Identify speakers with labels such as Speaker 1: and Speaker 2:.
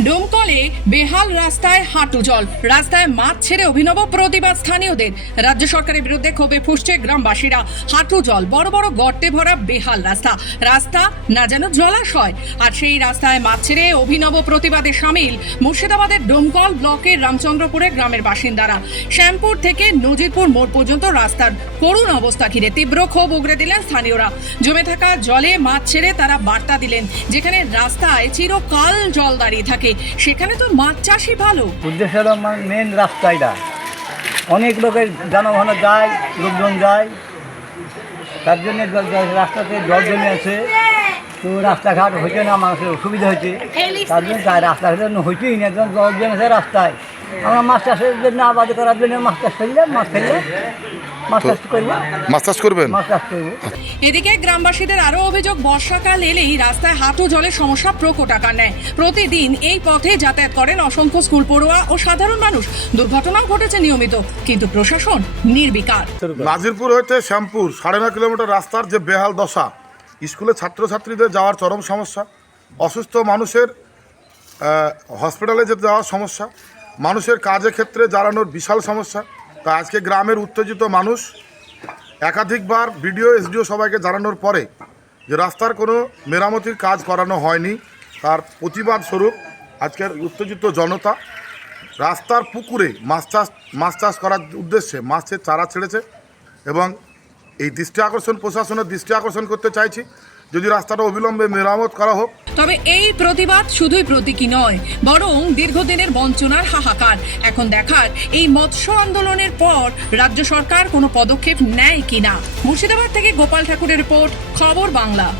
Speaker 1: ডোমকলে বেহাল রাস্তায় হাঁটু জল, রাস্তায় মাছ ছেড়ে অভিনব প্রতিবাদ স্থানীয়দের। রাজ্য সরকারের বিরুদ্ধে ক্ষোভে ফুসছে গ্রামবাসীরা। হাঁটু জল, বড় বড় গর্তে ভরা বেহাল রাস্তা। রাস্তা না যেন জলাশয়। আর সেই রাস্তায় মাছ ছেড়ে অভিনব প্রতিবাদে সামিল মুর্শিদাবাদের ডোমকল ব্লকের রামচন্দ্রপুরে গ্রামের বাসিন্দারা। শ্যামপুর থেকে নজিরপুর মোড় পর্যন্ত রাস্তার করুণ অবস্থা ঘিরে তীব্র ক্ষোভ উগড়ে দিলেন স্থানীয়রা। জমে থাকা জলে মাছ ছেড়ে তারা বার্তা দিলেন, যেখানে রাস্তায় চিরকাল জল দাঁড়িয়ে থাকে। সেখানে তো মাছ চাষই ভালো।
Speaker 2: উদ্দেশ্য হলো মেন রাস্তাটা অনেক লোকের যানবাহন যায় লোকজন যায়। তার জন্য রাস্তাতে জল জমে আছে। তো রাস্তাঘাট হয়েছে না মানুষের অসুবিধা হয়েছে তার জন্য জন্য হইতেই না একদম জল জমেছে রাস্তায়। আমরা মাছ চাষের জন্য আবাদ করার জন্য মাছ চাষ করলাম মাছ ফেললাম মাছ চাষ
Speaker 3: করবেন?
Speaker 1: এদিকে গ্রামবাসীদের আরও অভিযোগ বর্ষাকাল এলেই রাস্তায় হাঁটু জলের সমস্যা প্রকট আকার নেয়। প্রতিদিন এই পথে যাতায়াত করেন অসংখ্য স্কুল পড়ুয়া ও সাধারণ মানুষ। দুর্ঘটনাও ঘটেছে নিয়মিত কিন্তু প্রশাসন নির্বিকার।
Speaker 3: নাজিরপুর হইতে শ্যামপুর সাড়ে নয় কিলোমিটার রাস্তার যে বেহাল দশা স্কুলে ছাত্রছাত্রীদের যাওয়ার চরম সমস্যা অসুস্থ মানুষের হসপিটালে যেতে যাওয়ার সমস্যা মানুষের কাজের ক্ষেত্রে জ্বালানোর বিশাল সমস্যা। তা আজকে গ্রামের উত্তেজিত মানুষ একাধিকবার বিডিও, এসডিও সবাইকে জানানোর পরে যে রাস্তার কোনো মেরামতির কাজ করানো হয়নি, তার প্রতিবাদ স্বরূপ আজকের উত্তেজিত জনতা রাস্তার পুকুরে মাছ চাষ মাছ চাষ করার উদ্দেশ্যে মাছের চারা ছেড়েছে এবং এই দৃষ্টি আকর্ষণ, প্রশাসনের দৃষ্টি আকর্ষণ করতে চাইছি। যদি রাস্তাটা অবিলম্বে মেরামত করা হোক
Speaker 1: তবে এই প্রতিবাদ শুধুই প্রতীকী নয়, বরং দীর্ঘদিনের বঞ্চনার হাহাকার। এখন দেখার এই মৎস্য আন্দোলনের পর রাজ্য সরকার কোনো পদক্ষেপ নেয় কিনা? মুর্শিদাবাদ থেকে গোপাল ঠাকুরের রিপোর্ট, খবর বাংলা।